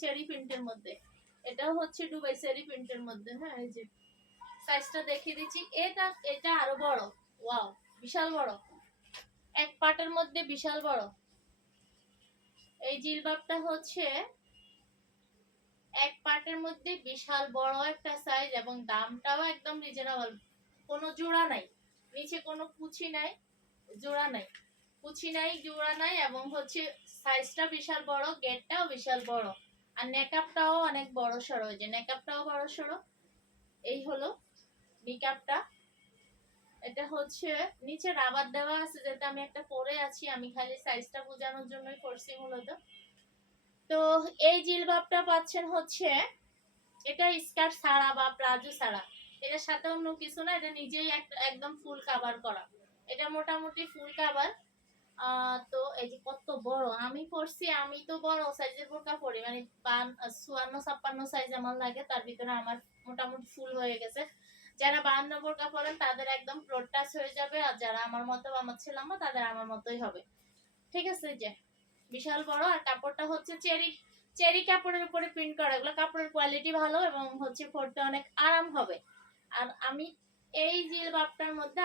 Cherry প্রিন্টের মধ্যে, এটাও হচ্ছে দুবাই চেরি প্রিন্টের মধ্যে। হ্যাঁ, এই যে সাইজটা দেখিয়ে দিচ্ছি। এটা আরো বড়, ওয়াও বিশাল বড়, এক পাটের মধ্যে বিশাল বড়। এই জিলবাবটা হচ্ছে এক পাটের মধ্যে বিশাল বড় একটা সাইজ, এবং দামটাও একদম রিজনেবল। কোনো জোড়া নাই, নিচে কোনো কুচি নাই, জোড়া নাই, কুচি নাই, জোড়া নাই, এবং হচ্ছে সাইজটা বিশাল বড়, গেটটাও বিশাল বড়, আর নেকআপটাও অনেক বড় সড়ো। যে নেকআপটাও বড় সড়ো। এই হলো নিকাপটা। এটা হচ্ছে নিচে রাবার দেওয়া আছে, যেটা আমি একটা পরে আছি, আমি খালি সাইজটা বোঝানোর জন্যই করছি মূলত। তো এই জিলবাবটা পাচ্ছেন হচ্ছে, এটা স্কার্ট ছাড়া বা প্লাজো ছাড়া, এটার সাথে অন্য কিছু না, এটা নিজেই একদম ফুল কভার করা। এটা মোটামুটি ফুল কভার। তো এই যে কত বড় আমি পরছি, আমি তো বড় সাইজের বোরকা পরি, মানে 54-56 সাইজ আমার লাগে, তার ভিতরে আমার মোটামুটি ফুল হয়ে গেছে। যারা 52 বোরকা পরেন তাদের একদম ফ্লোর টাচ হয়ে যাবে, আর যারা আমার মতো বা আমার ছিলাম তাদের আমার মতোই হবে। ঠিক আছে, যে বিশাল বড়, আর কাপড়টা হচ্ছে চেরি চেরি কাপড়ের উপরে প্রিন্ট করা। এগুলো কাপড়ের কোয়ালিটি ভালো, এবং হচ্ছে পরতে অনেক আরাম হবে। আর আমি এই জিলবাবটার মধ্যে